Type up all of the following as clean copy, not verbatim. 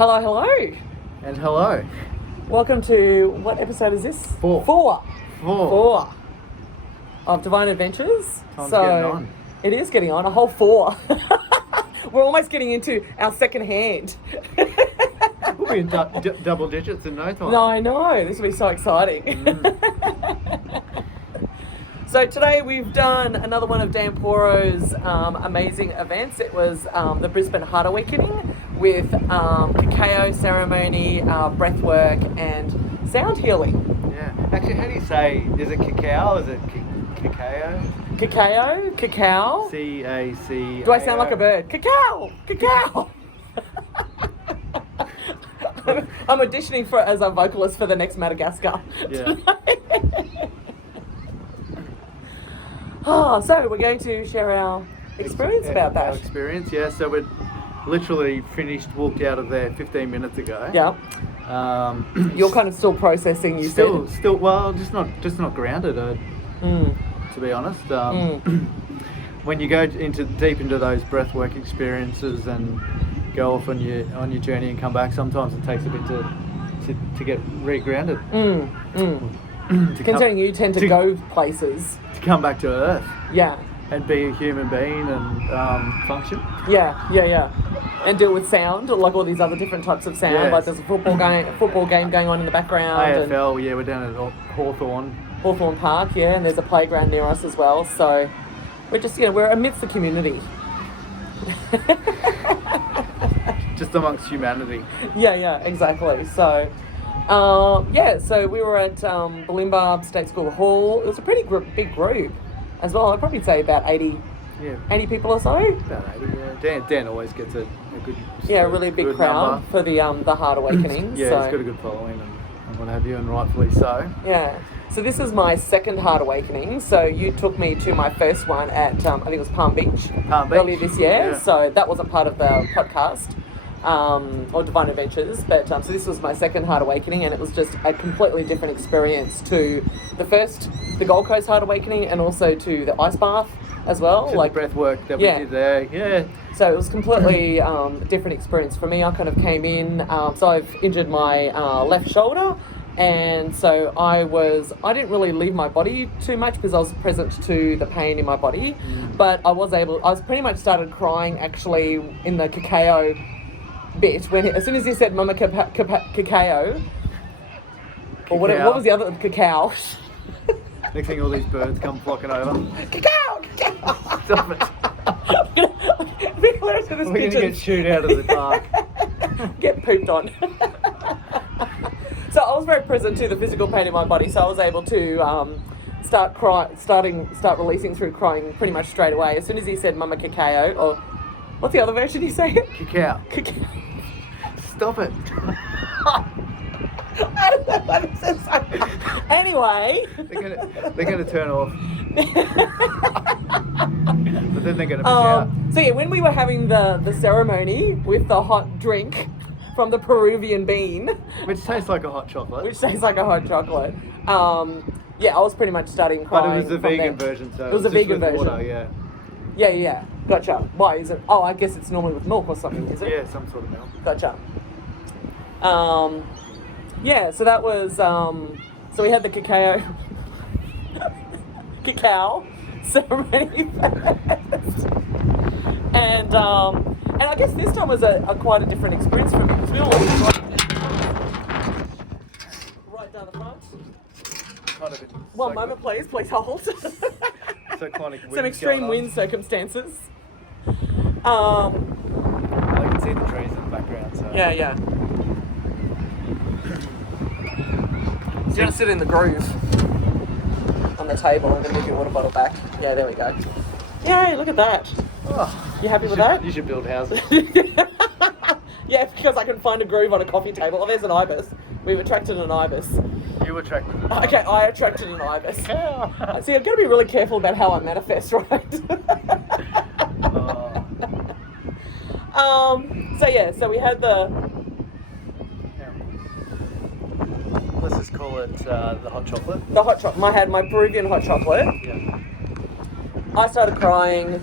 Hello, hello. And hello. Welcome to, what episode is this? Four of Divine Adventures. Time's getting on. It is getting on, a whole four. We're almost getting into our second hand. We'll be in double digits in no time. No, I know. This will be so exciting. So today we've done another one of Dan Pauro's amazing events. It was the Brisbane Heart Awakening with cacao ceremony, breathwork and sound healing. Yeah. Actually, how do you say, is it cacao? Is it cacao? Cacao? Cacao? C-A-C-A-O. Do I sound like a bird? Cacao! Cacao! I'm auditioning for as a vocalist for the next Madagascar. Yeah. So we're going to share our experience about that. Our experience, yeah. So we'd literally walked out of there 15 minutes ago. Yeah. You're kind of still processing. You still, said. well, just not grounded. To be honest, when you go deep into those breathwork experiences and go off on your journey and come back, sometimes it takes a bit to get re-grounded. Considering you tend to go places. To come back to earth. Yeah. And be a human being and function. Yeah. And deal with sound, like all these other different types of sound. Yes. Like there's a football game going on in the background. AFL, yeah, we're down at Hawthorn Park, yeah, and there's a playground near us as well. So we're just, we're amidst the community. Just amongst humanity. Yeah, exactly. So, so we were at Bulimba State School Hall. It was a pretty big group as well. I'd probably say about 80 people or so. About 80, yeah. Dan always gets a good... Yeah, a really big crowd number for the Heart Awakening. Yeah, so. He's got a good following and what have you, and rightfully so. Yeah. So this is my second Heart Awakening. So you took me to my first one at, I think it was Palm Beach. Earlier this year. Yeah. So that wasn't part of the podcast. Or Divine Adventures, but so this was my second Heart Awakening, and it was just a completely different experience to the Gold Coast Heart Awakening, and also to the ice bath as well. To the breath work that we did there, yeah. So it was completely different experience for me. I kind of came in, so I've injured my left shoulder, and so I didn't really leave my body too much because I was present to the pain in my body, but I was pretty much started crying actually in the cacao bit as soon as he said Mama Cacao. Or what was the other? Cacao. Next thing all these birds come flocking over. Cacao! Stop it. We're going to get chewed out of the park. Get pooped on. So I was very present to the physical pain in my body, so I was able to start releasing through crying pretty much straight away. As soon as he said Mama Cacao, or what's the other version you say? Cacao. Stop it. I don't know what this is. Anyway. They're gonna turn off. But then they're gonna miss out. So yeah, when we were having the ceremony with the hot drink from the Peruvian bean. Which tastes like a hot chocolate. I was pretty much starting crying. But it was a vegan version, so it was a vegan version. Water, yeah. Yeah. Gotcha. Why is it? Oh, I guess it's normally with milk or something, is it? Yeah, some sort of milk. Gotcha. So that was, so we had the cacao ceremony first. And I guess this time was a quite a different experience for me because we all right down the front. Kind of One moment, please hold. Some extreme wind circumstances. I can see the trees in the background. So. Yeah. So you're going to sit in the groove on the table and then move your water bottle back. Yeah, there we go. Yay, look at that. Oh, you happy with that? You should build houses. Yeah, because I can find a groove on a coffee table. Oh, there's an ibis. We've attracted an ibis. You attracted an ibis. Okay, I attracted an ibis. See, I've got to be really careful about how I manifest, right? So we had let's just call it the hot chocolate. The hot chocolate. I had my Peruvian hot chocolate. Yeah. I started crying.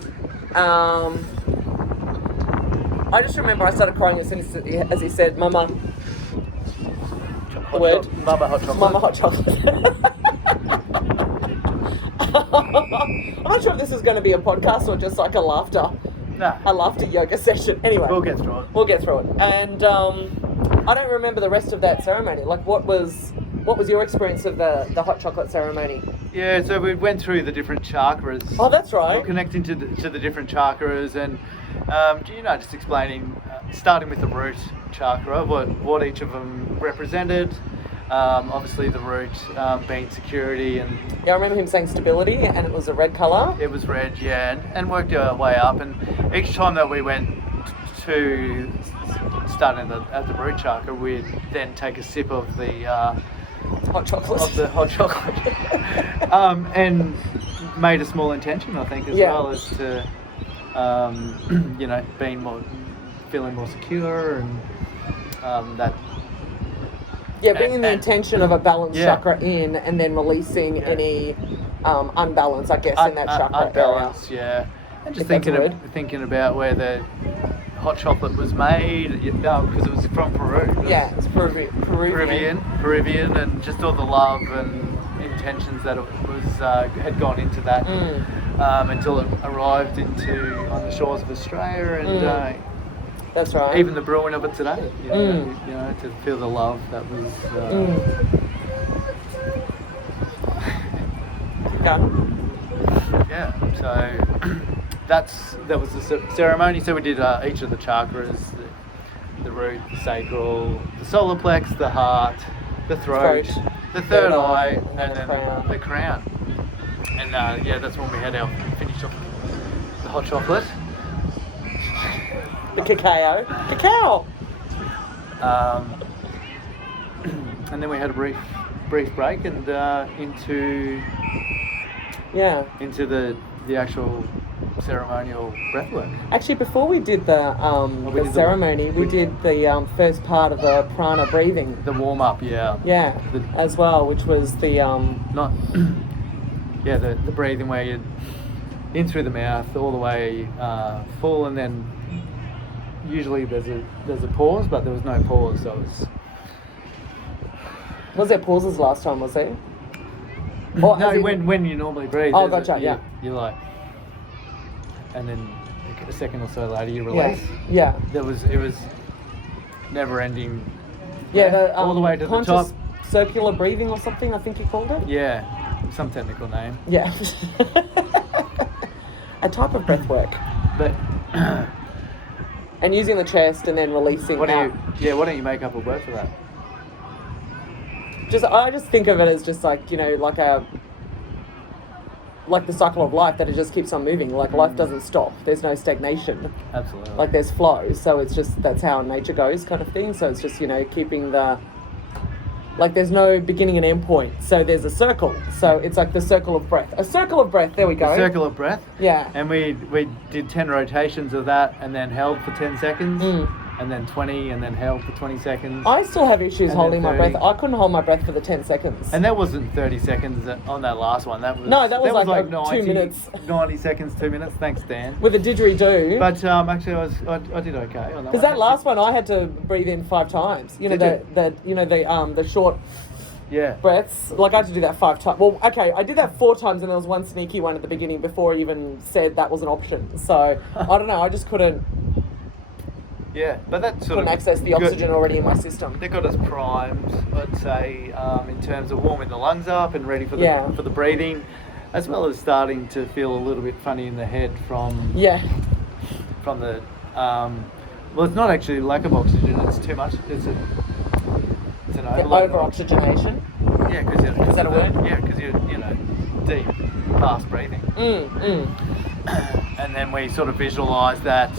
I just remember I started crying as soon as he said, Mama, the word. Mama hot chocolate. Mama hot chocolate. I'm not sure if this is going to be a podcast or just like a laughter yoga session. Anyway. We'll get through it. We'll get through it. And I don't remember the rest of that ceremony. Like, what was your experience of the hot chocolate ceremony? Yeah, so we went through the different chakras. Oh, that's right. We're connecting to the different chakras, and just explaining, starting with the root chakra, what each of them represented. Obviously the root being security, and yeah, I remember him saying stability, and it was a red colour. It was red, yeah, and worked our way up. And each time that we went to starting at the root chakra, we'd then take a sip of the hot chocolate. And made a small intention, I think, as well as to feeling more secure, and that. Yeah, bringing the intention of a balanced chakra in, and then releasing any unbalance, I guess, in that chakra unbalance, area. Yeah. And just thinking about where the hot chocolate was made, because it was from Peru. Yeah, it's Peruvian, and just all the love and intentions that it was had gone into that until it arrived on the shores of Australia, and. That's right. Even the brewing of it today, to feel the love that was. Yeah, so that was the ceremony. So we did each of the chakras: the root, the sacral, the solar plex, the heart, the throat, the third eye, and then the crown. And that's when we had our finished off the hot chocolate. The cacao. And then we had a brief break, and into the actual ceremonial breathwork. Actually, before we did the ceremony, we did the first part of the prana breathing. The warm up, as well, which was the the breathing where you in through the mouth all the way full, and then usually there's a pause, but there was no pause, so was there pauses last time, was there? Or no, when you normally breathe. Oh, gotcha, yeah. You like, and then a second or so later you release. Yeah. It was never ending. Yeah, all the way to the top. Circular breathing or something, I think you called it. Yeah, some technical name. Yeah. A type of breath work. But. And using the chest and then releasing out. Why don't you make up a word for that? I just think of it as just like, like the cycle of life, that it just keeps on moving. Like life doesn't stop. There's no stagnation. Absolutely. Like there's flow. So it's just, that's how nature goes kind of thing. So it's just, keeping like there's no beginning and end point. So there's a circle. So it's like the circle of breath. A circle of breath, there we go. A circle of breath. Yeah. And we did 10 rotations of that, and then held for 10 seconds, and then 20, and then held for 20 seconds. I still have issues holding my breath. I couldn't hold my breath for the 10 seconds. And that wasn't 30 seconds on that last one. That was like 90, 2 minutes. 90 seconds, 2 minutes. Thanks, Dan. With a didgeridoo. But actually, I did okay on that one. Because that last one, I had to breathe in 5 times. The short breaths. Like I had to do that 5 times. Well, okay, I did that 4 times, and there was one sneaky one at the beginning before I even said that was an option. So I don't know. I just couldn't. Yeah, but that couldn't access the oxygen already in my system. They got us primed, I'd say, in terms of warming the lungs up and ready for the breathing, as well as starting to feel a little bit funny in the head from the. Well, it's not actually lack of oxygen. It's too much. It's an over-oxygenation. Yeah, because is that a word? Yeah, because you're deep, fast breathing. And then we sort of visualised that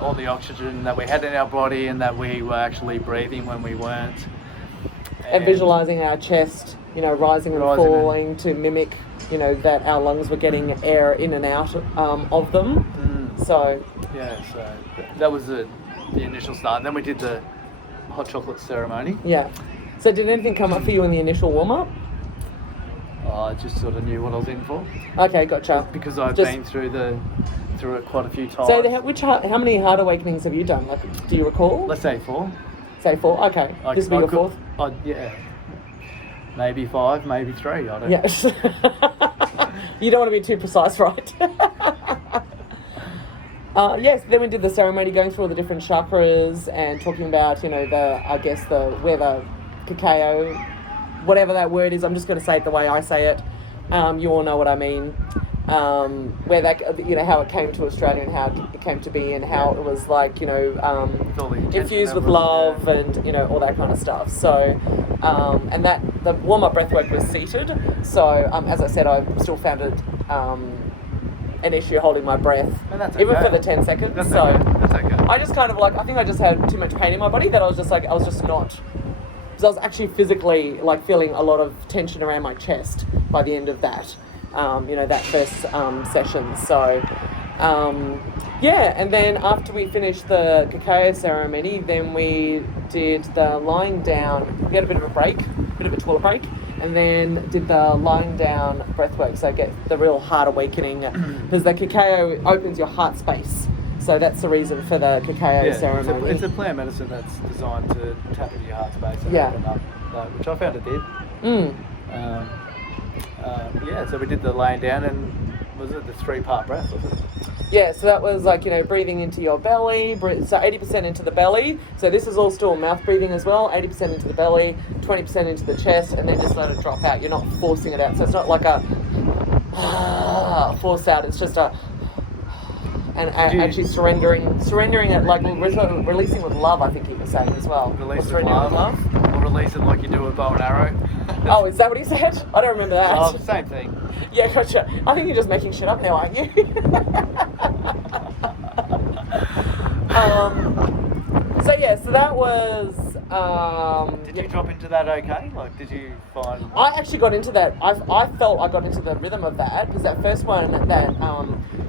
all the oxygen that we had in our body, and that we were actually breathing when we weren't. And visualising our chest, rising and falling to mimic, that our lungs were getting air in and out of them. So that was the initial start. And then we did the hot chocolate ceremony. Yeah. So did anything come up for you in the initial warm-up? I just sort of knew what I was in for. Okay, gotcha. Because I've been through through it quite a few times. So how many heart awakenings have you done? Like, do you recall? Let's say 4. Say 4. Okay, this will be your fourth. Yeah, maybe 5, maybe 3. I don't. Yeah. You don't want to be too precise, right? Yes. Then we did the ceremony, going through all the different chakras and talking about, where the cacao, whatever that word is. I'm just going to say it the way I say it. You all know what I mean. Where that, how it came to Australia and how it came to be and how it was like, infused with love and, all that kind of stuff. So, and that, the warm-up breathwork was seated. So, as I said, I still found it an issue holding my breath, even for the 10 seconds. That's okay. I just kind of I think I just had too much pain in my body that I was just not, because I was actually physically feeling a lot of tension around my chest by the end of that. That first session. So, and then after we finished the cacao ceremony, then we did the lying down. We had a bit of a break, bit of a toilet break, and then did the lying down breathwork. So get the real heart awakening, because the cacao opens your heart space. So that's the reason for the cacao ceremony. It's a plant medicine that's designed to tap into your heart space and open up, which I found it did. So we did the laying down, and was it the 3-part breath, was it? Yeah, so that was breathing into your belly, so 80% into the belly. So this is all still mouth breathing as well, 80% into the belly, 20% into the chest, and then just let it drop out. You're not forcing it out. So it's not like a force out, it's just actually surrendering it, releasing with love, I think he was saying as well. Release with love. Or release it like you do a bow and arrow. Oh, is that what he said? I don't remember that. Oh, same thing. Yeah, gotcha. I think you're just making shit up now, aren't you? So that was... did you drop into that okay? Did you find... I actually got into that. I felt I got into the rhythm of that, because that first one that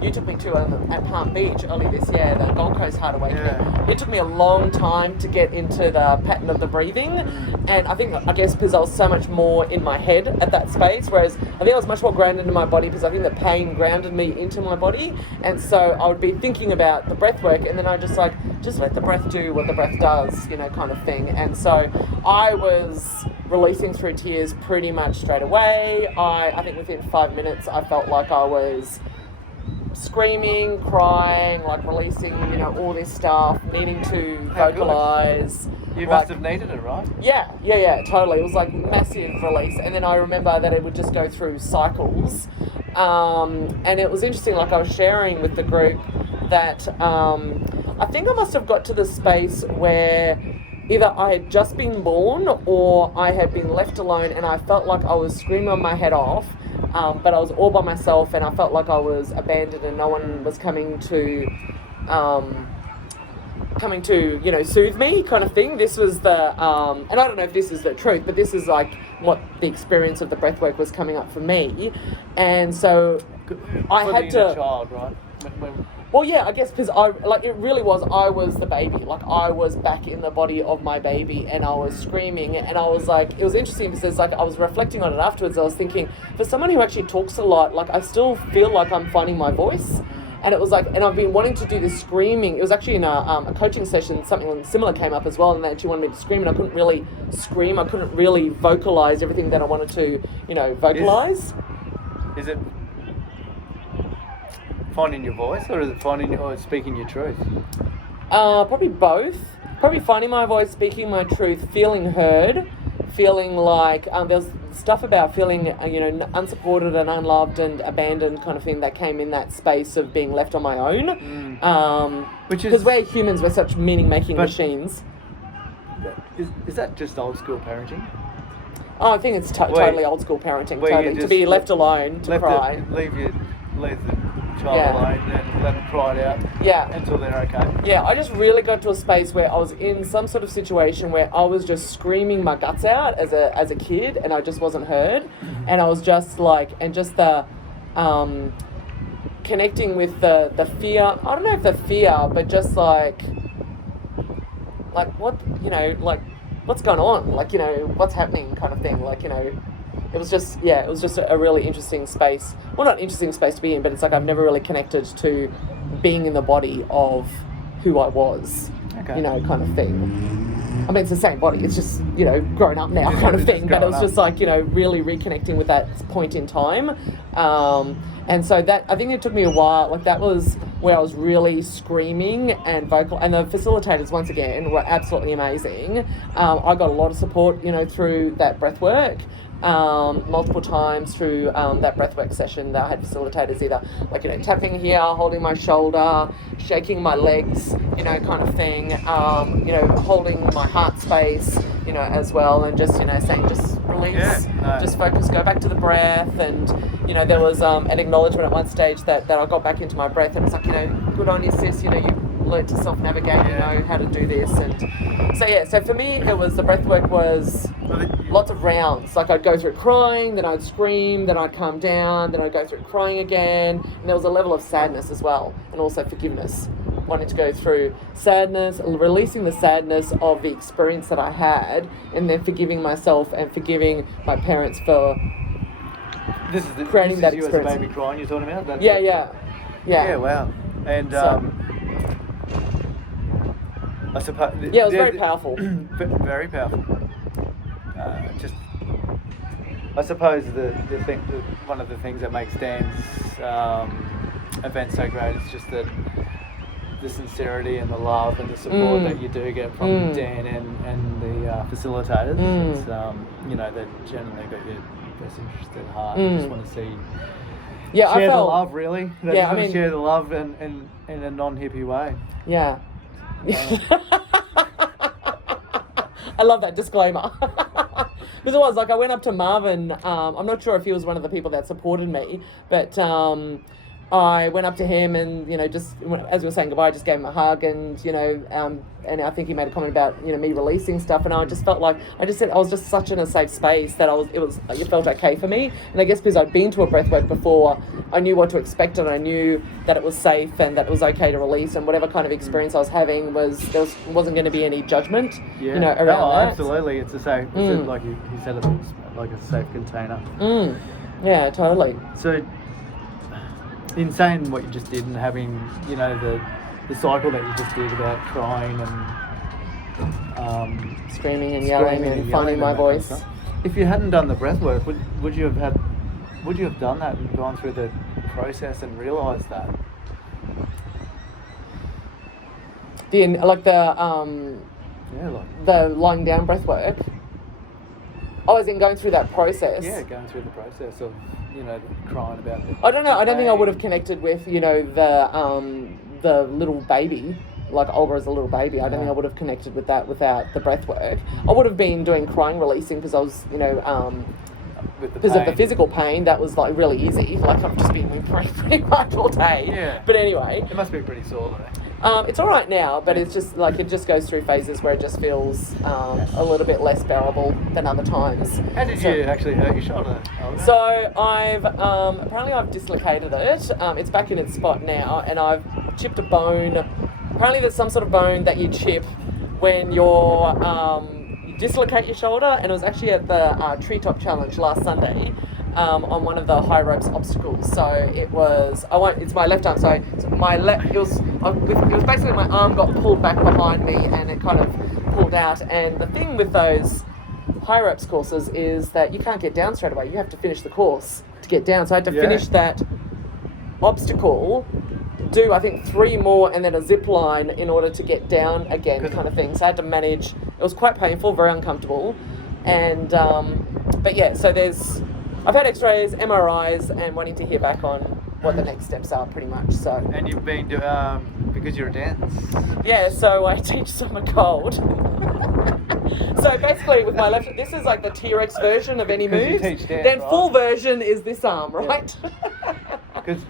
you took me to at Palm Beach early this year, the Gold Coast Heart Awakening, it took me a long time to get into the pattern of the breathing. And I guess because I was so much more in my head at that space, whereas I think I was much more grounded in my body, because I think the pain grounded me into my body. And so I would be thinking about the breath work, and then I just let the breath do what the breath does, kind of thing. And so I was releasing through tears pretty much straight away. I think within 5 minutes I felt like I was screaming, crying, releasing, all this stuff, needing to vocalize. You must have needed it, right? Yeah, totally. It was massive release. And then I remember that it would just go through cycles. And it was interesting, I was sharing with the group that I think I must have got to the space where either I had just been born or I had been left alone, and I felt like I was screaming my head off, but I was all by myself, and I felt like I was abandoned and no one was coming to soothe me, kind of thing. This was the and I don't know if this is the truth, but this is what the experience of the breathwork was coming up for me. And so I had to... child, right? Well, yeah, I guess because it really was, I was the baby. I was back in the body of my baby, and I was screaming, and I was it was interesting because I was reflecting on it afterwards. I was thinking, for someone who actually talks a lot, I still feel like I'm finding my voice. And it was and I've been wanting to do this screaming. It was actually in a coaching session, something similar came up as well, and they actually wanted me to scream, and I couldn't really scream. I couldn't really vocalize everything that I wanted to, vocalize. Is it finding your voice, or is it speaking your truth? Probably both. Probably finding my voice, speaking my truth, feeling heard, feeling like there's stuff about feeling unsupported and unloved and abandoned, kind of thing, that came in that space of being left on my own. Which is because we're humans, we're such meaning-making machines. Is that just old school parenting? Oh, I think it's totally old school parenting. Totally, to be left alone, to cry. Leave the child alone and let them cry it out until they're okay. Yeah, I just really got to a space where I was in some sort of situation where I was just screaming my guts out as a kid, and I just wasn't heard. And I was just and just the connecting with the fear. I don't know if the fear, but just what, what's going on? What's happening, kind of thing. It was just a really interesting space. Well, not interesting space to be in, but it's I've never really connected to being in the body of who I was, you know, kind of thing. I mean, it's the same body, it's just, you know, grown up now kind of thing, but it was just like, you know, really reconnecting with that point in time. And so that, I think it took me a while, like that was where I was really screaming and vocal, and the facilitators, once again, were absolutely amazing. I got a lot of support, you know, through that breath work. Multiple times through that breathwork session that I had facilitators either like, you know, tapping here, holding my shoulder, shaking my legs, you know, kind of thing, you know, holding my heart space, you know, as well, and just, you know, saying just release, just focus, go back to the breath. And, you know, there was an acknowledgement at one stage that I got back into my breath, and it's like, you know, good on you, sis, you know, you learned to self-navigate, you know, how to do this. And so, yeah, so for me, it was, the breath work was lots of rounds. Like I'd go through crying, then I'd scream, then I'd calm down, then I'd go through crying again. And there was a level of sadness as well, and also forgiveness. Wanting to go through sadness, releasing the sadness of the experience that I had, and then forgiving myself and forgiving my parents for creating that experience. You as a baby crying you're talking about? Yeah, wow. And I suppose... Yeah, it was very powerful. Very powerful. I suppose one of the things that makes Dan's event so great is just the sincerity and the love and the support that you do get from Dan and the facilitators. It's, you know, they generally got your best interest at heart. You just want to see share the love, really. They just want to share the love in a non-hippie way. Yeah. I love that disclaimer. Because it was like, I went up to Marvin, I'm not sure if he was one of the people that supported me, but I went up to him and, you know, just as we were saying goodbye, I just gave him a hug, and, you know, and I think he made a comment about, you know, me releasing stuff, and I just felt like, I just said I was just such in a safe space that it felt okay for me. And I guess because I'd been to a breathwork before, I knew what to expect, and I knew that it was safe and that it was okay to release, and whatever kind of experience I was having wasn't going to be any judgment, you know, around that. Absolutely, it's a safe, like he said, it was like a safe container. Yeah, totally. So, in saying what you just did and having, you know, the cycle that you just did about crying and screaming and yelling and finding my voice. If you hadn't done the breath work, would you have done that and gone through the process and realised that? The lying down breath work. Oh, as in going through that process. Yeah, going through the process of, you know, crying about it. I don't know. I don't think I would have connected with, you know, the little baby, like Olga as a little baby. I don't think I would have connected with that without the breath work. I would have been doing crying releasing because I was, you know, because of the physical pain. That was like really easy. Like I've just been pretty much all day. Yeah. But anyway. It must be pretty sore though. It's all right now, but it's just like it just goes through phases where it just feels a little bit less bearable than other times. How did you actually hurt your shoulder? So I've apparently I've dislocated it. It's back in its spot now, and I've chipped a bone. Apparently there's some sort of bone that you chip when you dislocate your shoulder, and it was actually at the Treetop Challenge last Sunday. On one of the high ropes obstacles. So it's my left arm. So it was basically my arm got pulled back behind me and it kind of pulled out. And the thing with those high ropes courses is that you can't get down straight away. You have to finish the course to get down. So I had to finish that obstacle, do I think 3 more and then a zip line in order to get down again, kind of thing. So I had to manage. It was quite painful, very uncomfortable. And but yeah, so I've had x-rays, MRIs, and waiting to hear back on what the next steps are, pretty much. So. And you've been because you're a dance. Yeah, so I teach summer cold. So basically, with my left, this is like the T-Rex version of any moves. You teach dance, then right? full version is this arm, right? Because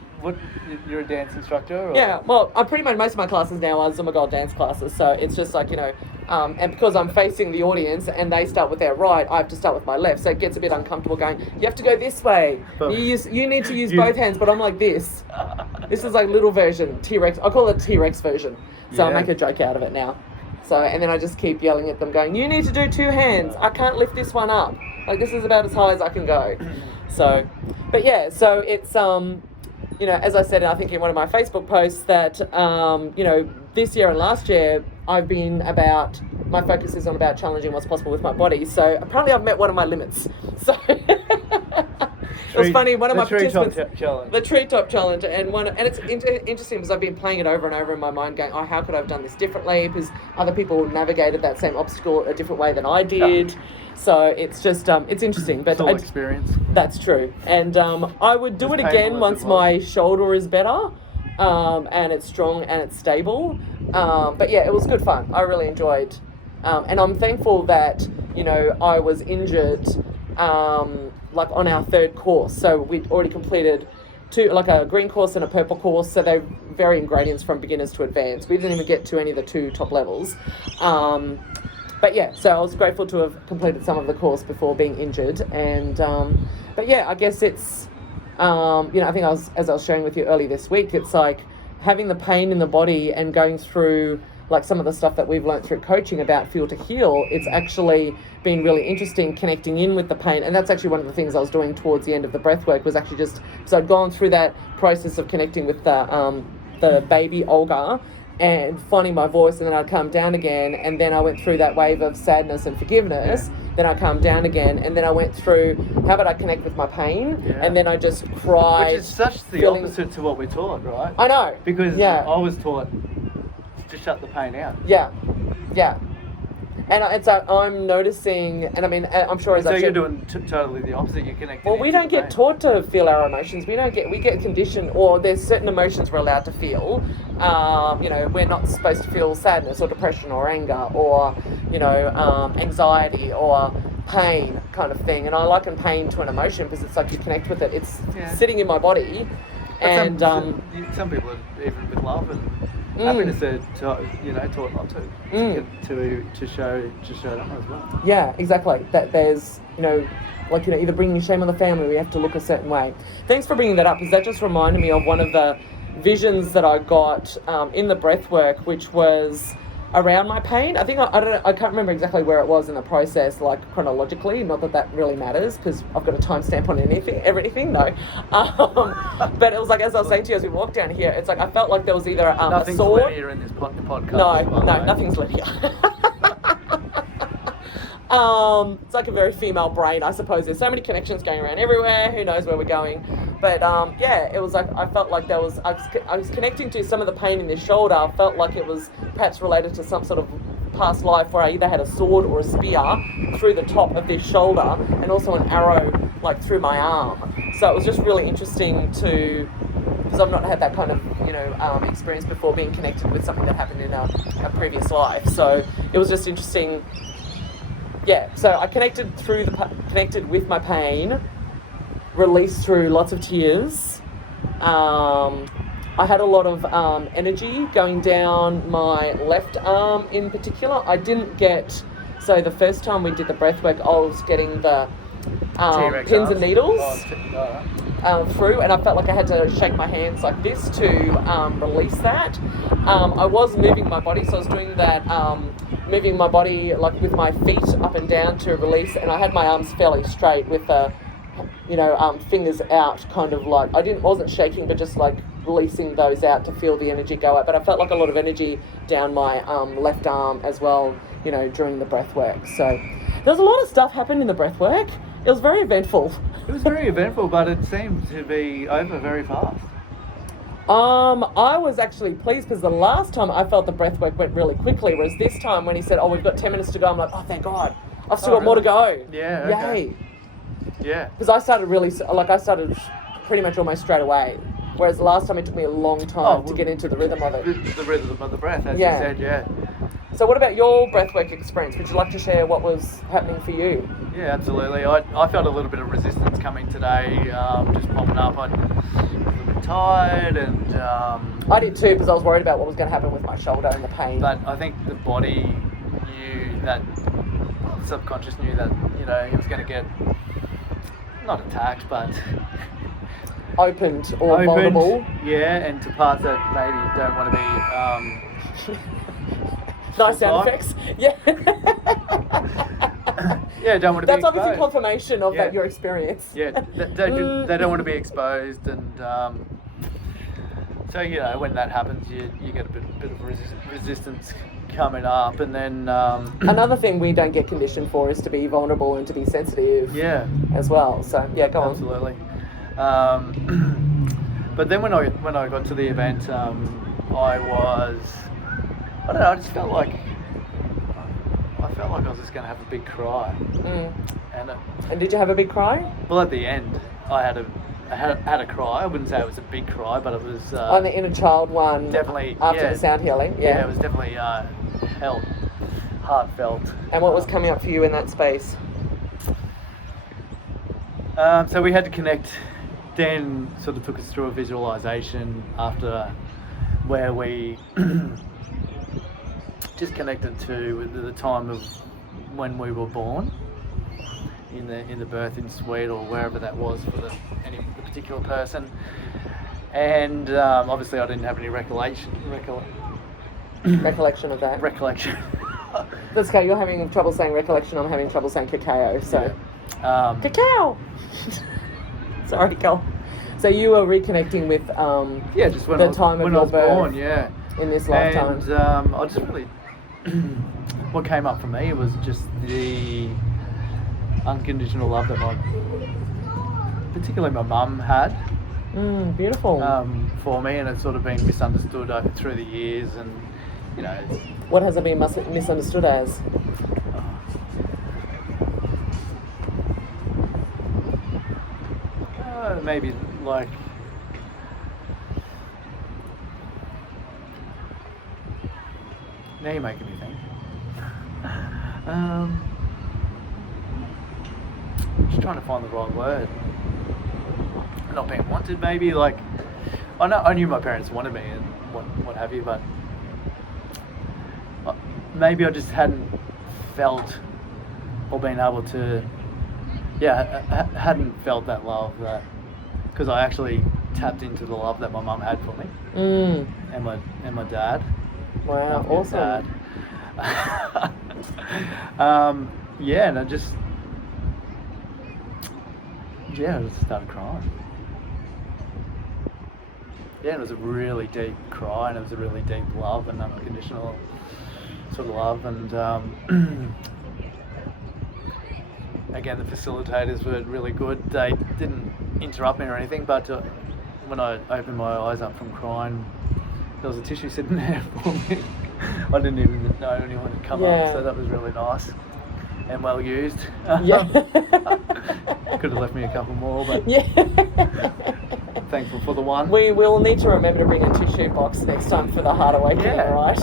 you're a dance instructor? Or? Yeah, well, I pretty much most of my classes now are Zumba Gold dance classes, so it's just like, you know, and because I'm facing the audience and they start with their right, I have to start with my left, so it gets a bit uncomfortable going, you have to go this way, you need to use both hands, but I'm like this. This is like little version, T-Rex, I call it T-Rex version, so I make a joke out of it now. So, and then I just keep yelling at them going, you need to do 2 hands, I can't lift this one up, like this is about as high as I can go. So, but yeah, so it's, you know, as I said, I think in one of my Facebook posts that, you know, this year and last year, my focus is on about challenging what's possible with my body. So apparently I've met one of my limits. So it was funny, one of my participants, the treetop challenge, and it's interesting because I've been playing it over and over in my mind, going, oh, how could I have done this differently? Because other people navigated that same obstacle a different way than I did. So it's just it's interesting. But full experience. That's true, and I would do it again once my shoulder is better, and it's strong and it's stable. But yeah, it was good fun. I really enjoyed, and I'm thankful that, you know, I was injured. Like on our third course, so we'd already completed two, like a green course and a purple course, so they vary in gradients from beginners to advanced. We didn't even get to any of the 2 top levels, but yeah, so I was grateful to have completed some of the course before being injured. And but yeah, I guess it's you know, I think as I was sharing with you earlier this week, it's like having the pain in the body and going through like some of the stuff that we've learned through coaching about Feel to Heal. It's actually been really interesting connecting in with the pain. And that's actually one of the things I was doing towards the end of the breath work, was actually just, so I'd gone through that process of connecting with the baby Olga and finding my voice, and then I'd come down again, and then I went through that wave of sadness and forgiveness. Then I calmed down again, and then I went through, how about I connect with my pain? And then I just cried. Which is such the opposite to what we're taught, right? I know. Because I was taught to shut the pain out. Yeah. And it's I'm noticing, and I mean, I'm sure as so you're doing totally the opposite. You're connecting. Well, we don't get taught to feel our emotions. We get conditioned, or there's certain emotions we're allowed to feel. You know, we're not supposed to feel sadness or depression or anger or, you know, anxiety or pain kind of thing. And I liken pain to an emotion because it's like you connect with it. It's sitting in my body, but and some people are, even with love and happiness, are taught not to show that as well. Yeah, exactly. That there's, you know, like, you know, either bringing shame on the family, we have to look a certain way. Thanks for bringing that up, because that just reminded me of one of the visions that I got in the breath work, which was around my pain. I think I can't remember exactly where it was in the process, like chronologically. Not that that really matters, because I've got a timestamp on everything. No, but it was like, as I was saying to you as we walked down here, it's like I felt like there was either a sword. Nothing's linear in this podcast. No, nothing's linear. It's like a very female brain, I suppose. There's so many connections going around everywhere. Who knows where we're going? But yeah, it was like I felt like I was connecting to some of the pain in this shoulder. I felt like it was perhaps related to some sort of past life where I either had a sword or a spear through the top of this shoulder, and also an arrow like through my arm. So it was just really interesting because I've not had that kind of, you know, experience before, being connected with something that happened in a previous life. So it was just interesting. Yeah, so I connected with my pain, released through lots of tears. I had a lot of energy going down my left arm in particular. I didn't get, so the first time we did the breathwork, I was getting the pins and needles through, and I felt like I had to shake my hands like this to release that. I was moving my body, so I was doing that, moving my body like with my feet up and down to release, and I had my arms fairly straight with the, you know, fingers out, kind of like, wasn't shaking, but just like releasing those out to feel the energy go out. But I felt like a lot of energy down my left arm as well, you know, during the breath work. So there was a lot of stuff happened in the breath work. It was very eventful. It was very eventful, but it seemed to be over very fast. I was actually pleased, because the last time I felt the breath work went really quickly, whereas this time when he said, oh, we've got 10 minutes to go, I'm like, oh, thank God. I've still got more to go. Yeah, okay. Yay. Yeah. Because I started pretty much almost straight away, whereas the last time it took me a long time to get into the rhythm of it. The rhythm of the breath, as you said, yeah. So what about your breathwork experience? Would you like to share what was happening for you? Yeah, absolutely. I felt a little bit of resistance coming today, just popping up. I was a little bit tired, and I did too, because I was worried about what was going to happen with my shoulder and the pain. But I think the body knew that, subconscious knew that, you know, he was going to get, not attacked, but opened or vulnerable. Yeah, and to parts that maybe don't want to be nice sound effects. Yeah. Yeah, don't want to be exposed. That's obviously confirmation of that your experience. Yeah, they don't want to be exposed, and So, you know, when that happens, you get a bit of resistance coming up, and then... Another thing we don't get conditioned for is to be vulnerable and to be sensitive as well. So, yeah, go on. Absolutely. But then when I got to the event, I don't know, I just felt like... I was just going to have a big cry. And did you have a big cry? Well, at the end, I had a cry. I wouldn't say it was a big cry, but it was... on the inner child one, definitely, after the sound healing? Yeah, it was definitely heartfelt. And what was coming up for you in that space? So we had to connect. Dan sort of took us through a visualization after where we just connected to the time of when we were born in the birthing suite or wherever that was for the particular person. And obviously I didn't have any recollection of that. Recollection. That's okay, you're having trouble saying recollection, I'm having trouble saying cacao, so... Yeah. Cacao! Sorry, go. So you were reconnecting with just when the I was, time of when your I was birth born, in this lifetime. And I just really... what came up for me was just the unconditional love that particularly my mum had. Beautiful. For me, and it's sort of been misunderstood through the years, and you know. What has it been misunderstood as? Maybe like now you're making me think. Just trying to find the right word. Not being wanted, maybe. Like I knew my parents wanted me and what have you, but maybe I just hadn't felt or been able to. Hadn't felt that love because I actually tapped into the love that my mum had for me and my dad. Wow, awesome. Dad. And I just started crying. Yeah, it was a really deep cry, and it was a really deep love and unconditional sort of love, and again, the facilitators were really good. They didn't interrupt me or anything, but when I opened my eyes up from crying, there was a tissue sitting there for me. I didn't even know anyone had come up, so that was really nice and well used. Yeah. Could have left me a couple more, but thankful for the one. We will need to remember to bring a tissue box next time for the heart awakening, right?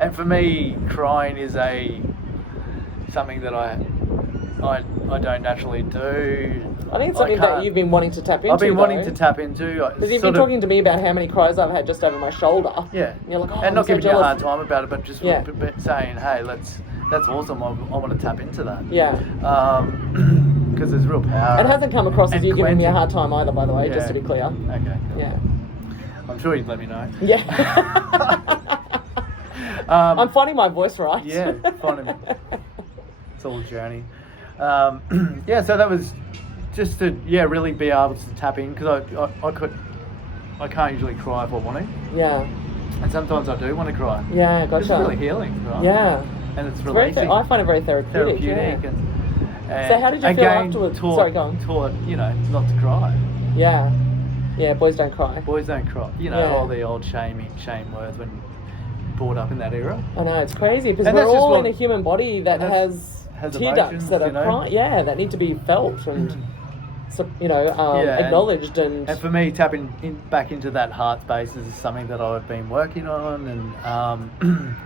And for me, crying is something that I don't naturally do. I think it's something that you've been wanting to tap into. I've been wanting to tap into. Because you've been talking to me about how many cries I've had just over my shoulder. Yeah. And you're like, oh, and not so giving jealous. you a hard time about it, but just saying, hey, that's awesome. I want to tap into that. Yeah. Because there's real power. It hasn't come across as you giving me a hard time either, by the way, just to be clear. Okay. Cool. Yeah. I'm sure you'd let me know. Yeah. I'm finding my voice right. Yeah, finding it. It's all a journey. So that was just to really be able to tap in, because I can't usually cry if I want to. Yeah. And sometimes I do want to cry. Yeah, gotcha. It's really healing, right? Yeah. And it's releasing. I find it very therapeutic. Yeah. And so how did you feel afterwards? Sorry, go on. Taught, not to cry. Yeah. Yeah, boys don't cry. Boys don't cry. All the old shame words when brought up in that era. I know, it's crazy, because we're all in a human body that has tear ducts that are crying. Yeah, that need to be felt and acknowledged. And for me, tapping back into that heart space is something that I've been working on. And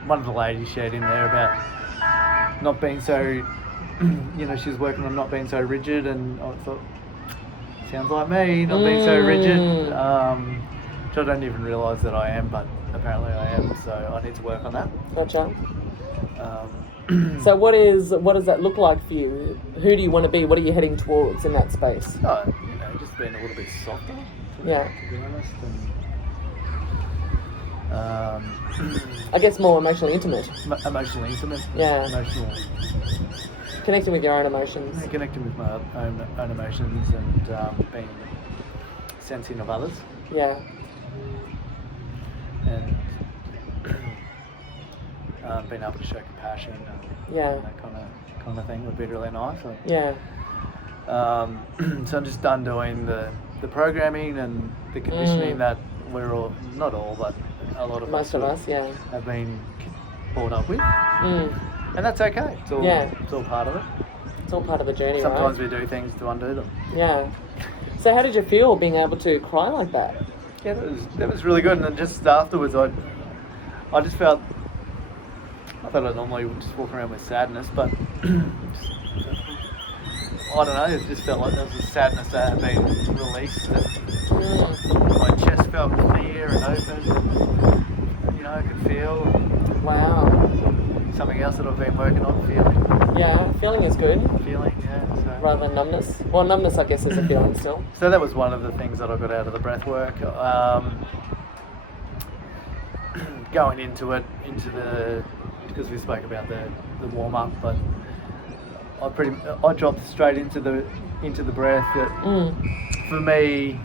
one of the ladies shared in there about not being so, she was working on not being so rigid, and I thought, sounds like me, not being so rigid. Which I don't even realise that I am, but apparently I am, so I need to work on that. Gotcha. So what does that look like for you? Who do you want to be? What are you heading towards in that space? Just being a little bit softer. To be honest. And, I guess more emotionally intimate. Emotionally intimate. Yeah. Connecting with your own emotions. Connecting with my own emotions, and being sensing of others. Yeah. and being able to show compassion and that kind of thing would be really nice. So I'm just done doing the programming and the conditioning that we're all, not all, but a lot of most of us have been brought up with, and that's okay. It's all part of it. It's all part of the journey. Sometimes we do things to undo them. Yeah. So how did you feel being able to cry like that? Yeah, that was really good. And then just afterwards, I just felt, I thought I normally would just walk around with sadness, but I don't know, it just felt like there was a sadness that had been released. And my chest felt clear and open. And, I could feel. Wow. Something else that I've been working on, feeling. Yeah, feeling is good. Feeling, yeah. So. Rather than numbness. Well, numbness, I guess, is a feeling still. So that was one of the things that I got out of the breath work. Going into because we spoke about the warm up, but I dropped straight into the breath. For me,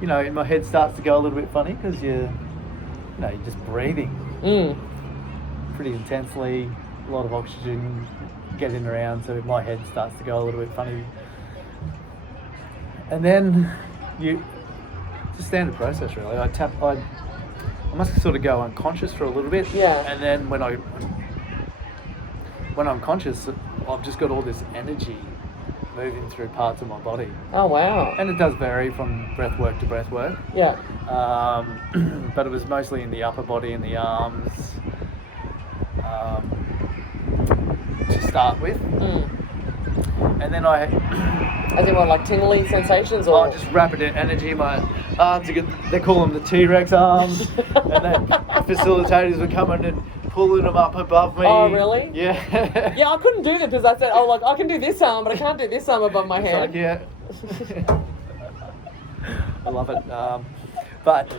my head starts to go a little bit funny because you're just breathing pretty intensely, a lot of oxygen getting around, so my head starts to go a little bit funny. And then it's a standard process, really. I must sort of go unconscious for a little bit, and then when I'm conscious, I've just got all this energy moving through parts of my body. Oh wow! And it does vary from breath work to breath work. Yeah. But it was mostly in the upper body and the arms to start with. And then As in what, like tingling sensations, or? just rapid energy. My arms, they call them the T-Rex arms, and then facilitators were coming and pulling them up above me. Oh, really? Yeah. Yeah, I couldn't do that because I said, I can do this arm, but I can't do this arm above my head. I love it. But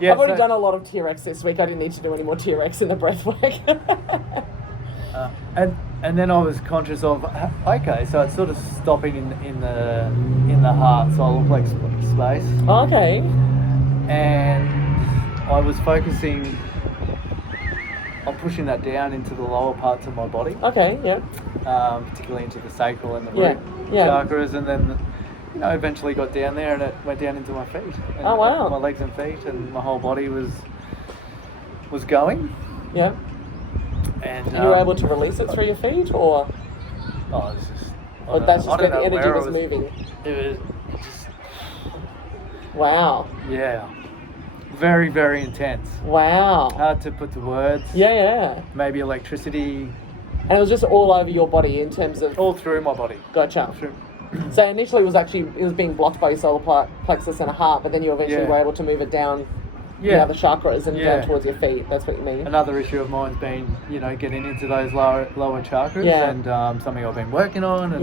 yeah, I've already done a lot of T-Rex this week. I didn't need to do any more T-Rex in the breath work. And then I was conscious of, okay, so it's sort of stopping in the heart, solar plex space. Okay. And I was focusing on pushing that down into the lower parts of my body. Okay, yeah. Particularly into the sacral and the root chakras, and then eventually got down there and it went down into my feet. And oh wow. My legs and feet, and my whole body was going. Yeah. And you were able to release it through your feet, or? Oh, it's just. Or that's just where the energy was moving. It was just. Wow. Yeah. Very, very intense. Wow. Hard to put to words. Yeah. Maybe electricity. And it was just all over your body in terms of. All through my body. Gotcha. So initially it was being blocked by your solar plexus and a heart, but then you eventually were able to move it down the other chakras and down towards your feet. That's what you mean. Another issue of mine's been, getting into those lower chakras, and something I've been working on,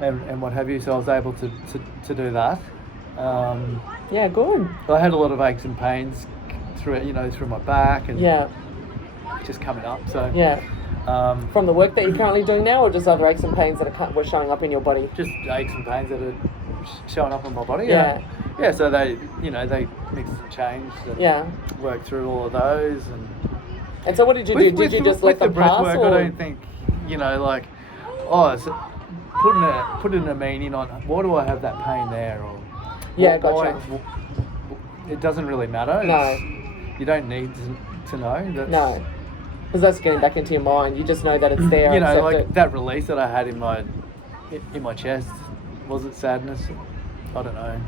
and what have you. So I was able to do that. Good. I had a lot of aches and pains through my back and just coming up. So from the work that you're currently doing now, or just other aches and pains that were showing up in your body? Just aches and pains that are showing up in my body. Yeah. So they they mixed and changed and worked through all of those. And so what did you do? Did you just let them pass? Work, or? I don't think so putting a meaning on why do I have that pain there, or gotcha. It doesn't really matter. No. You don't need to know. No. Because that's getting back into your mind. You just know that it's there. That release that I had in my chest. Was it sadness? I don't know.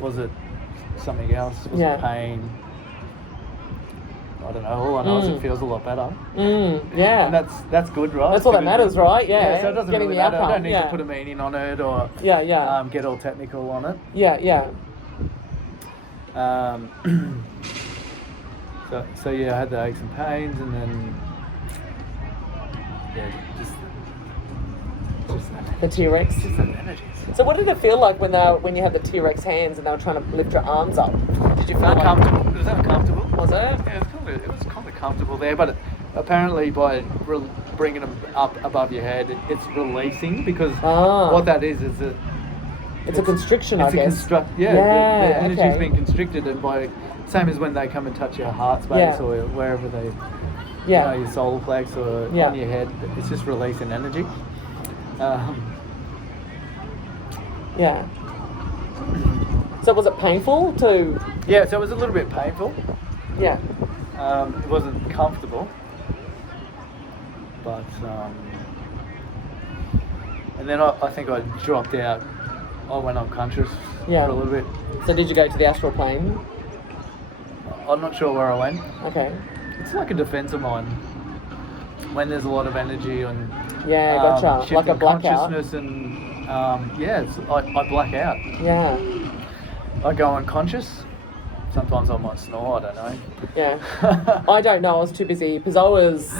Was it something else? Was it pain? I don't know. All I know is it feels a lot better. Yeah. And that's good, right? That's all that matters, right? Yeah. So it doesn't really matter. I don't need to put a meaning on it or get all technical on it. Yeah. So I had the aches and pains, and then just the T-Rex. Just that energy. So what did it feel like when you had the T-Rex hands and they were trying to lift your arms up? Did you feel uncomfortable? It was uncomfortable. Was it? Yeah, it was kind of comfortable there, but apparently by bringing them up above your head, it's releasing, because what that is that It's a constriction, I it's guess. the energy's okay. been constricted, and by same as when they come and touch your heart space or wherever they, your solar plex or on your head, it's just releasing energy. Yeah. So was it painful to? Yeah, so it was a little bit painful. Yeah. It wasn't comfortable, but and then I think I dropped out. I went unconscious for a little bit. So did you go to the astral plane? I'm not sure where I went. Okay. It's like a defense of mine. When there's a lot of energy and gotcha. Like a blackout. Consciousness and I black out. Yeah. I go unconscious. Sometimes I might snore. I don't know. Yeah. I don't know. I was too busy because I was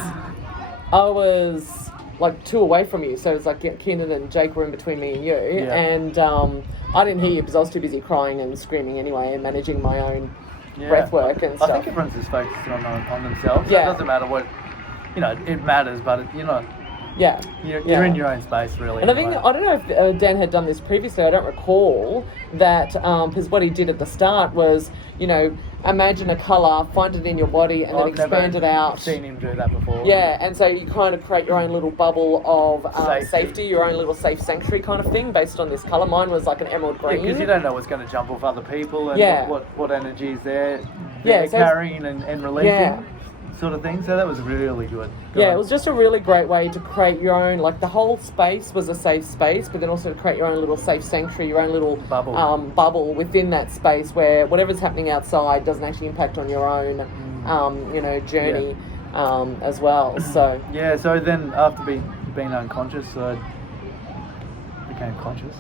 like 2 away from you, so it's like Keenan and Jake were in between me and you, and I didn't hear you because I was too busy crying and screaming anyway and managing my own breath work and stuff. I think everyone's just focused on themselves. Yeah. So it doesn't matter what, it matters, but you're not. Yeah. You're in your own space, really. And I think, I don't know if Dan had done this previously, I don't recall that, because what he did at the start was, imagine a colour, find it in your body, and then expand it out. I've seen him do that before. Yeah, and so you kind of create your own little bubble of safety, your own little safe sanctuary kind of thing based on this colour. Mine was like an emerald green. Yeah, because you don't know what's going to jump off other people and what energy is they're carrying and releasing. Yeah. Sort of thing, so that was really good. It was just a really great way to create your own, like the whole space was a safe space, but then also to create your own little safe sanctuary, your own little bubble within that space where whatever's happening outside doesn't actually impact on your own, journey as well. So so then after being unconscious, I became conscious.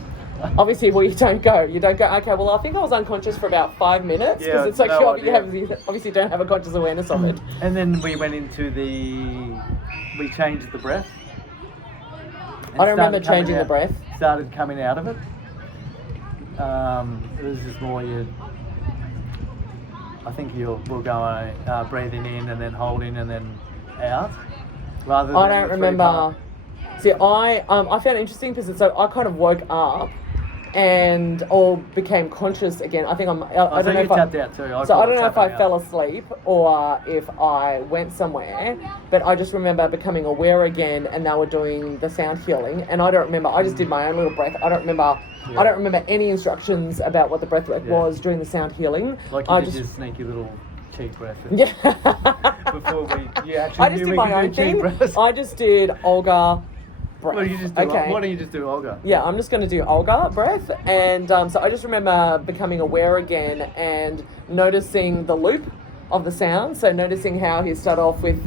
Obviously, you don't go, okay, well, I think I was unconscious for about 5 minutes, because it's like you obviously don't have a conscious awareness of it. And then we went into we changed the breath. I don't remember changing the breath. Started coming out of it. It was just more I think we'll go breathing in and then holding and then out. Rather than I don't remember. See, I found it interesting because I kind of woke up and became conscious again. I think I don't know if tapped out too. I don't know if I fell asleep or if I went somewhere, but I just remember becoming aware again, and they were doing the sound healing, and I don't remember. I just did my own little breath. I don't remember. Yeah. I don't remember any instructions about what the breath work was during the sound healing. Like you did your sneaky little cheek breath. Before I just did my own thing. I just did Olga breath. Why don't you just do Olga? Yeah, I'm just going to do Olga breath. And so I just remember becoming aware again and noticing the loop of the sound. So noticing how he started off with,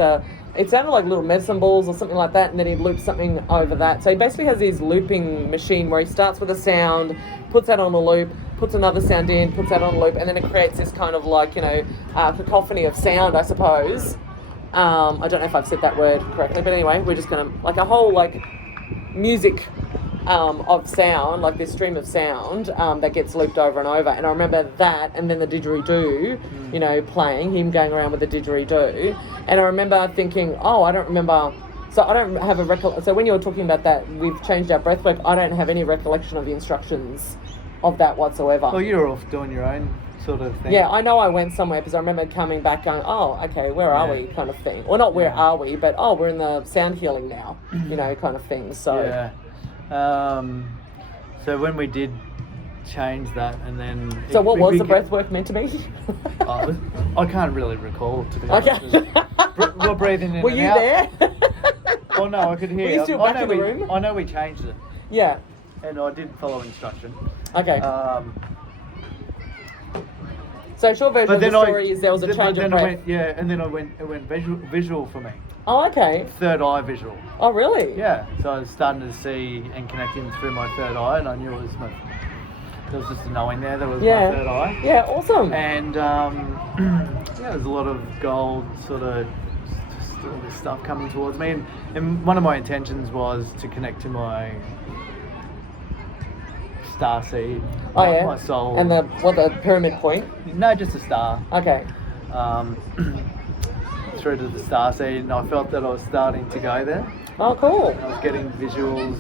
it sounded like little medicine balls or something like that, and then he'd loop something over that. So he basically has his looping machine where he starts with a sound, puts that on the loop, puts another sound in, puts that on the loop, and then it creates this kind of like, cacophony of sound, I suppose. I don't know if I've said that word correctly, but anyway, we're just going to, like a whole, music of sound, like this stream of sound that gets looped over and over. And I remember that, and then the didgeridoo, playing, him going around with the didgeridoo. And I remember thinking, I don't remember, so I don't have a so when you were talking about that, we've changed our breathwork, I don't have any recollection of the instructions of that whatsoever. Well, you were off doing your own sort of thing. Yeah, I know I went somewhere because I remember coming back going, okay, where are we kind of thing. Well, not where are we, but we're in the sound healing now, kind of thing. So so when we did change that, and then so what was the breath work meant to be? I can't really recall, to be honest. We're breathing in. Were you there? Oh no, I could hear. Were you still back in the room? I know we changed it. Yeah. And I did follow instruction. Okay. So short version of the story is there was a change of breath. And then it went visual for me. Oh, okay. Third eye visual. Oh, really? Yeah. So I was starting to see and connecting through my third eye, and I knew there was just a knowing there was my third eye. Yeah, awesome. And there's a lot of gold sort of just all this stuff coming towards me, and one of my intentions was to connect to my star seed, my soul. And the pyramid point? No, just a star. Okay. Through to the star seed, and I felt that I was starting to go there. Oh, cool. I was getting visuals.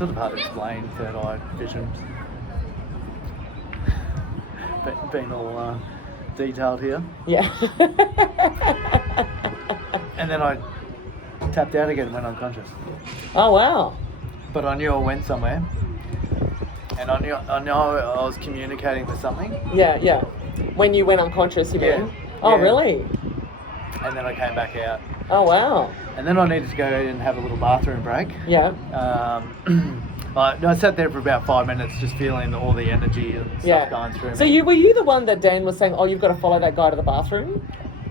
sort of hard to explain third eye vision. Being all detailed here. Yeah. And then I tapped out again and went unconscious. Oh wow. But I knew I went somewhere, and I knew I was communicating with something. Yeah. When you went unconscious, you mean? Oh really? And then I came back out. Oh wow. And then I needed to go and have a little bathroom break. Yeah. I sat there for about 5 minutes, just feeling all the energy and stuff going through me. So were you the one that Dan was saying, "Oh, you've got to follow that guy to the bathroom"?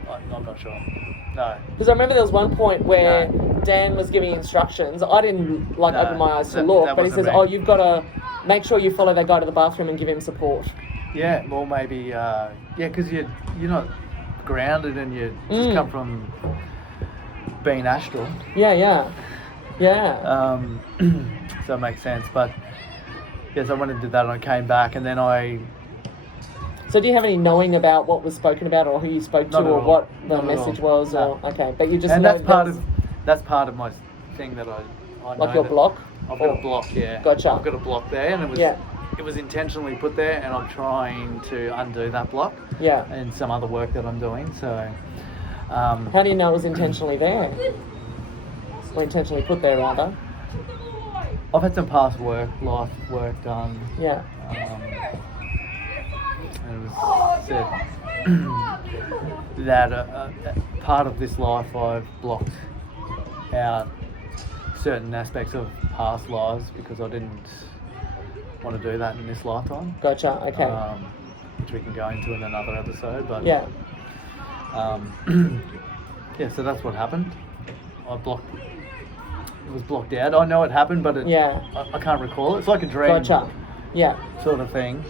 I'm not sure. No. Because I remember there was one point where Dan was giving instructions. I didn't open my eyes to look, but he says, "Oh, you've got to make sure you follow that guy to the bathroom and give him support." Yeah, well maybe, because you're not grounded and you just come from being astral. Yeah. So it makes sense. But yes, I went and did that, and I came back, and then So do you have any knowing about what was spoken about, or who you spoke to, or what the message was, or okay? But you just and know that's part of my thing that I like know your that block. I've got a block, yeah. Gotcha. I've got a block there, and it was intentionally put there, and I'm trying to undo that block. Yeah. And some other work that I'm doing. So. How do you know it was intentionally there? Or intentionally put there, rather? I've had some past life work done. Yeah. And it was said that part of this life I've blocked out certain aspects of past lives because I didn't want to do that in this lifetime. Gotcha. Okay. Which we can go into in another episode, but yeah. So that's what happened. It was blocked out. I know it happened, but I can't recall it. It's like a dream. Gotcha. Yeah. Sort of thing.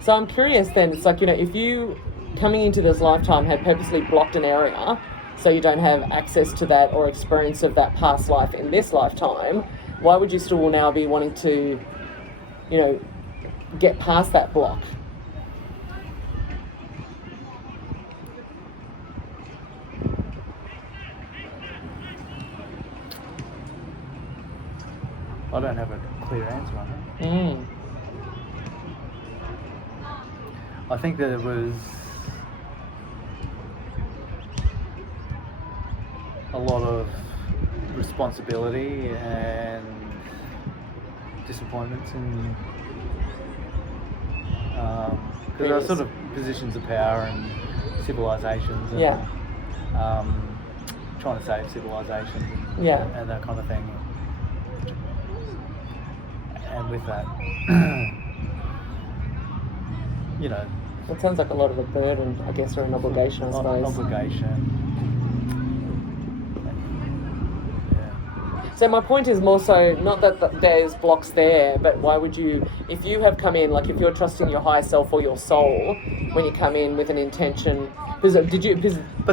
So I'm curious then, it's like, if you coming into this lifetime had purposely blocked an area so you don't have access to that or experience of that past life in this lifetime, why would you still now be wanting to, get past that block? I don't have a clear answer on that. I think that it was a lot of responsibility and disappointments in because there are sort of positions of power and civilizations and trying to save civilizations and that kind of thing. And with that, it sounds like a lot of a burden, I guess, or an obligation, I suppose. Obligation. Yeah. So my point is more so, not that there's blocks there, but why would you, if you have come in, like if you're trusting your higher self or your soul, when you come in with an intention, But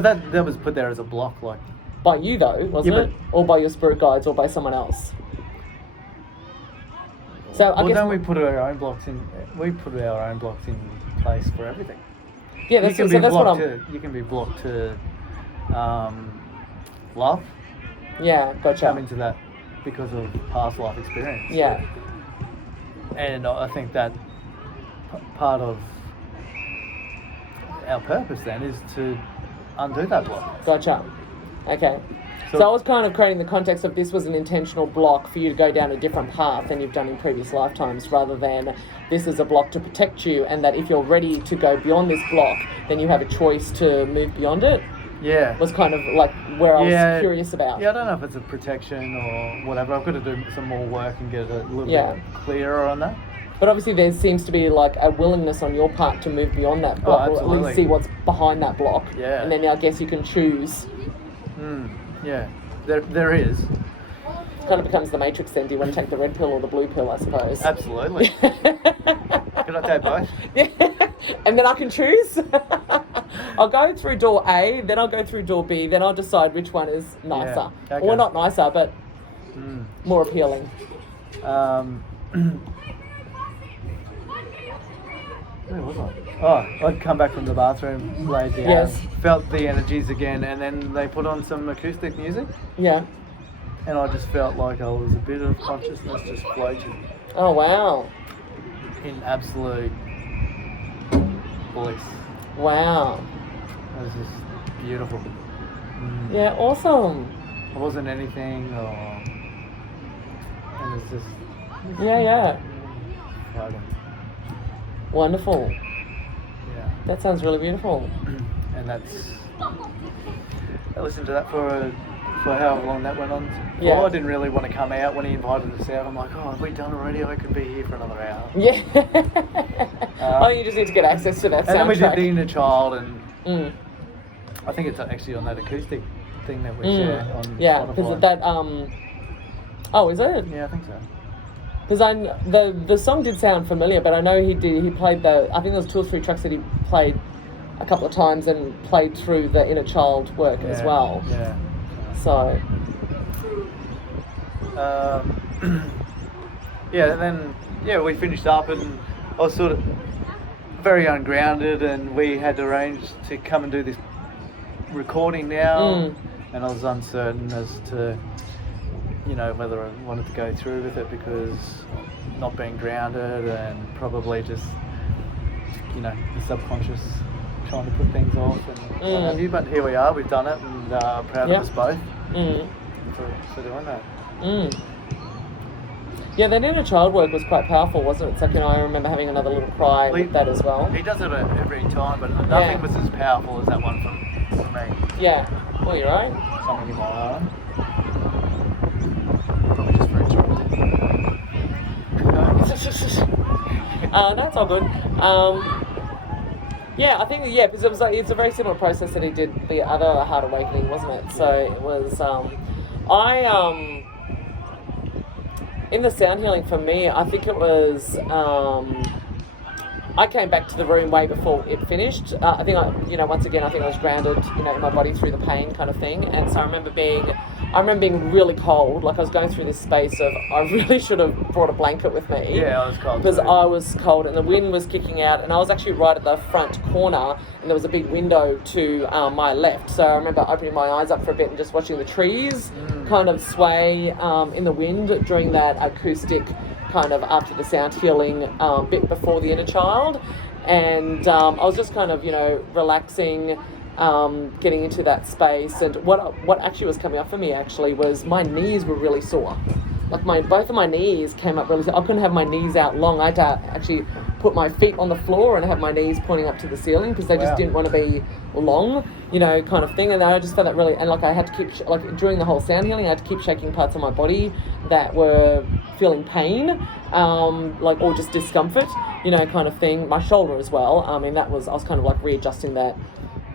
that was put there as a block, like. By you though, wasn't it? Or by your spirit guides, or by someone else? So I guess don't we put our own blocks in? We put our own blocks in place for everything. Yeah, that's what I'm. You can be blocked to love. Yeah, gotcha. Come into that because of past life experience. Yeah. And I think that part of our purpose then is to undo that block. Gotcha. Okay. So I was kind of creating the context of this was an intentional block for you to go down a different path than you've done in previous lifetimes, rather than this is a block to protect you, and that if you're ready to go beyond this block, then you have a choice to move beyond it. Yeah. Was kind of like where I was curious about. Yeah, I don't know if it's a protection or whatever. I've got to do some more work and get a little bit clearer on that. But obviously there seems to be like a willingness on your part to move beyond that block, or at least see what's behind that block. Yeah. And then I guess you can choose. Yeah, there is. It kind of becomes the Matrix then. Do you want to take the red pill or the blue pill, I suppose? Absolutely. Can I take both? Yeah. And then I can choose? I'll go through door A, then I'll go through door B, then I'll decide which one is nicer. Yeah. Okay. Or not nicer, but more appealing. Where was I? Oh, I'd come back from the bathroom, laid down, felt the energies again, and then they put on some acoustic music. Yeah. and I just felt like I was a bit of consciousness just floating Oh, wow. in absolute bliss. Wow. It was just beautiful. Yeah, awesome. It wasn't anything, and it's just Yeah. floating. Wonderful. Yeah. That sounds really beautiful. And I listened to that for however long that went on. Yeah. Well, I didn't really want to come out when he invited us out. I'm like, oh, have we done already? I could be here for another hour. Yeah. You just need to get access to that soundtrack. And then we did the inner child, and I think it's actually on that acoustic thing that we share on Yeah, Spotify. because that oh, is it? Yeah, I think so. Because the song did sound familiar, but I know he played I think there was 2 or 3 tracks that he played a couple of times and played through the inner child work as well. Yeah. So. Yeah, and then we finished up, and I was sort of very ungrounded, and we had arranged to come and do this recording now, and I was uncertain as to whether I wanted to go through with it because not being grounded and probably just the subconscious trying to put things off and what have you. But here we are, we've done it, and proud of us both for doing that. Yeah, that inner child work was quite powerful, wasn't it? It's like, I remember having another little cry with that as well. He does it every time, but nothing was as powerful as that one for me. Yeah, well, you're right. Something in my heart. Probably just for interrupting. No, it's all good. I think, because it was it's a very similar process that he did the other Heart Awakening, wasn't it? So it was, in the sound healing for me, I think it was, I came back to the room way before it finished. I think once again, I think I was grounded, in my body through the pain kind of thing. And so I remember being really cold. Like I was going through this space of, I really should have brought a blanket with me. Yeah, I was cold. Because I was cold and the wind was kicking out, and I was actually right at the front corner, and there was a big window to my left. So I remember opening my eyes up for a bit and just watching the trees kind of sway in the wind during that acoustic kind of after the sound healing bit before the inner child. And I was just kind of, relaxing, getting into that space. And what actually was coming up for me actually was my knees were really sore. Like both of my knees came up really sore. I couldn't have my knees out long. I had to actually put my feet on the floor and have my knees pointing up to the ceiling because they just didn't want to be long, kind of thing. And I just felt that really, and like I had to keep, during the whole sound healing, I had to keep shaking parts of my body that were feeling pain, or just discomfort, kind of thing. My shoulder as well. I was kind of readjusting that.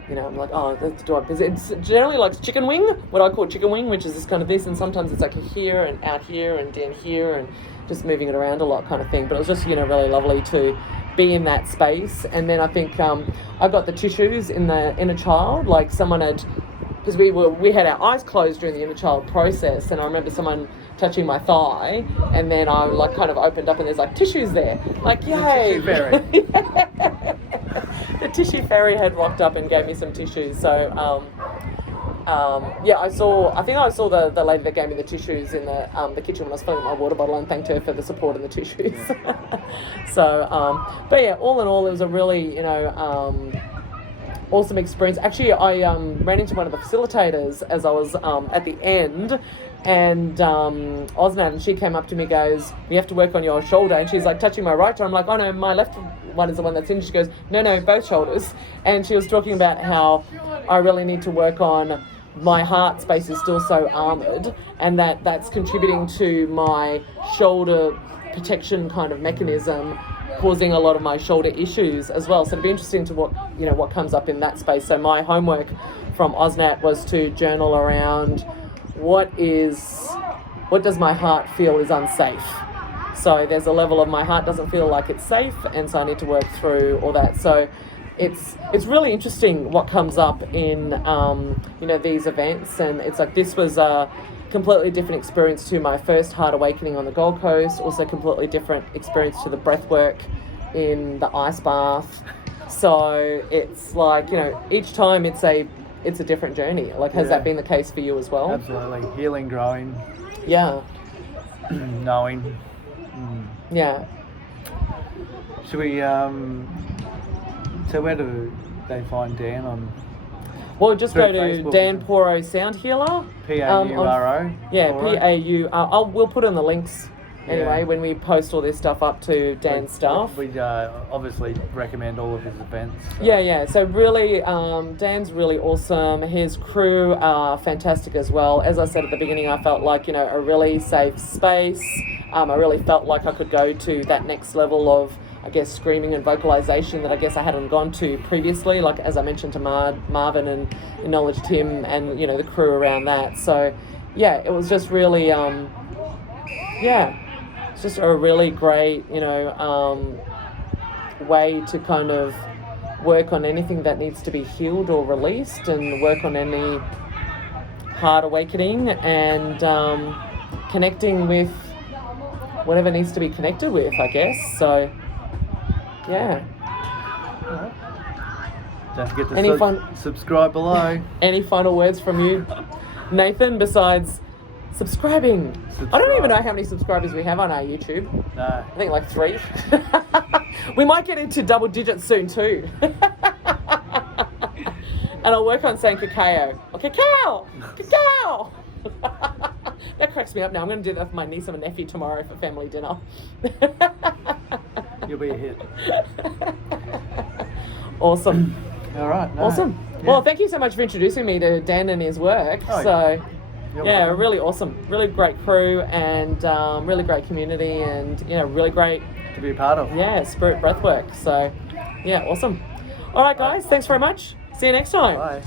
I'm like, oh, that's because it's generally like chicken wing, what I call chicken wing, which is this kind of this, and sometimes it's like here and out here and down here and just moving it around a lot kind of thing. But it was just, really lovely to be in that space. And then I think I got the tissues in the inner child, like someone had, because we had our eyes closed during the inner child process, and I remember someone touching my thigh, and then I kind of opened up and there's tissues there, yay! The tissue fairy. The tissue fairy had rocked up and gave me some tissues. So I think I saw the lady that gave me the tissues in the kitchen when I was filling my water bottle, and thanked her for the support and the tissues. So but yeah, all in all, it was a really awesome experience. Actually, I ran into one of the facilitators as I was at the end, and Osnat, and she came up to me, goes, "You have to work on your shoulder," and she's touching my right shoulder. I'm like, "Oh no, my left one is the one that's in." She goes, no, both shoulders. And she was talking about how I really need to work on my heart space is still so armored, and that's contributing to my shoulder protection kind of mechanism, causing a lot of my shoulder issues as well. So it'd be interesting to what comes up in that space. So my homework from Osnat was to journal around what does my heart feel is unsafe. So there's a level of my heart doesn't feel like it's safe, and so I need to work through all that. So it's really interesting what comes up in these events, and it's this was a completely different experience to my first Heart Awakening on the Gold Coast, also completely different experience to the breath work in the ice bath. So it's each time it's a it's a different journey. Like, has that been the case for you as well? Absolutely. Healing, growing. Yeah. Knowing. Yeah. Should we, so where do they find Dan on? Well, just go to Facebook, Dan Pauro Sound Healer. Pauro. Yeah, Pauro. We'll put on the links anyway when we post all this stuff up to Dan's stuff. We obviously recommend all of his events. So. Yeah. So really, Dan's really awesome. His crew are fantastic as well. As I said at the beginning, I felt like, a really safe space. I really felt like I could go to that next level of, I guess, screaming and vocalization that I guess I hadn't gone to previously, like as I mentioned to Marvin and acknowledged him and, the crew around that. So, yeah, it was just really, it's just a really great, way to kind of work on anything that needs to be healed or released and work on any heart awakening and connecting with whatever needs to be connected with, I guess. So, yeah. Don't forget to subscribe below. Any final words from you, Nathan, besides subscribing? I don't even know how many subscribers we have on our YouTube. No. I think like 3. We might get into double digits soon too. And I'll work on saying cacao. Or cacao! Cacao! That cracks me up now. I'm going to do that for my niece and my nephew tomorrow for family dinner. You'll be a hit. Awesome. All right. Awesome. Yeah. Well, thank you so much for introducing me to Dan and his work. You're welcome. Really awesome. Really great crew and really great community and, really great to be a part of. Yeah, Spirit Breathwork. So, yeah, awesome. All right, guys. Thanks very much. See you next time. Bye.